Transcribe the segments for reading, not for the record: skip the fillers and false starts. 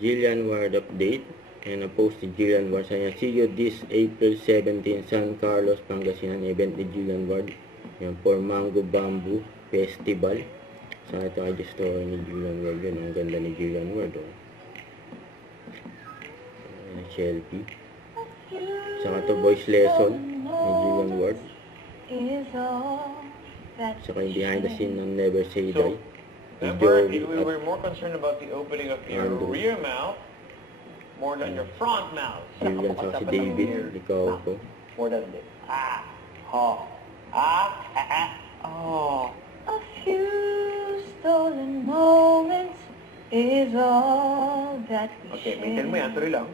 Jillian Ward update. And post si Jillian Ward. Sabi niya, see you this April 17, San Carlos, Pangasinan. Event ni Jillian Ward. Yan, for Mango Bamboo Festival. Sa ito ay story ni Jillian Ward. Yun, ang ganda ni Jillian Ward. Oh. Selfie. Saka to voice lesson ni Jillian Ward. Saka yung behind the scene ng Never Say Die. We were more concerned about the opening of your rear mouth more than your front mouth. Jillian sa si David, ikaw ko. More than this. Oh. A few stolen moments is all that we Okay, maintain mo yan. Tuloy lang.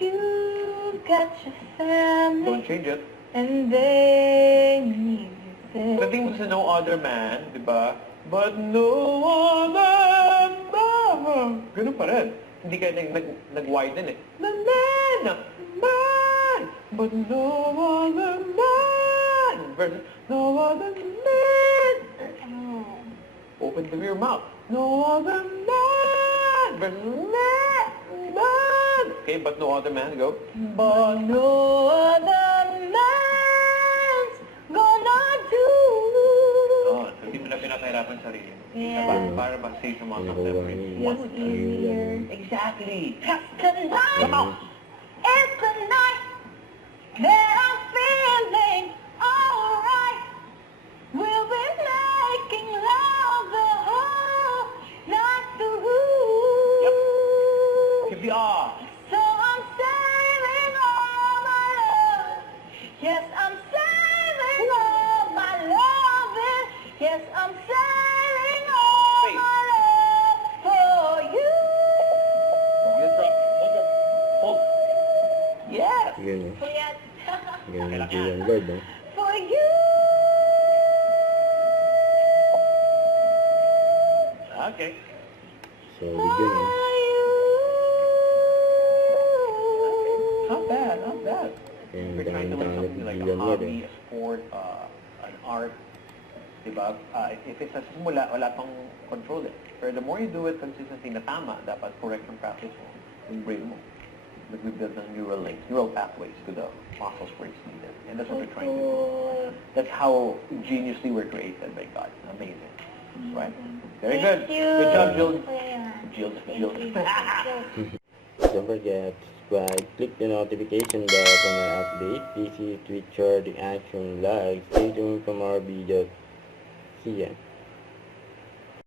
You've got your family Don't change it. and they need you there. Pagdating mo sa No Other Man, di ba? But no other man. Ganun pa rin. Hindi ka nag-widen eh. The man! But no other man. Versus, no other man. Open the rear mouth. No other man. Versus, man. Okay, but no other man. Go. But no other man's gonna do. Oh, so hindi mo na pinakahirapan sarili. Yeah. Para mag-save some amount of Nakuha memory. niya. What's easier? Exactly. Cause tonight is the night that I'm feeling alright. We'll be making love the whole night through. Yep. Keep the ah. So I'm saving all my love. Yes, I'm saving all my loving. Yes, I'm saving all Wait. my love for you. Yes, bro. Hold. Yes. Yun, oh. For yan. Ganun yung Jillian Ward, no? For you. Okay. Solid yun, oh. For you. Not bad, not bad. Kaya ang We're trying to learn daming something like Jillian a Ward, hobby, eh. a sport, an art. Diba? If it's a simula, wala pang control eh. Pero the more you do it consistently na tama, dapat correct yung practice mo, yung brain mo. But we build the neural links, neural pathways to the muscles where it's needed. And that's what we're trying to do. That's how geniusly we're created by God. Amazing. Right? Very good. Thank you. Good job, Jill. Jill. Jill. Don't forget to subscribe, click the notification bell for my update, PC, Twitter, the action, like, stay tuned for more videos. See ya.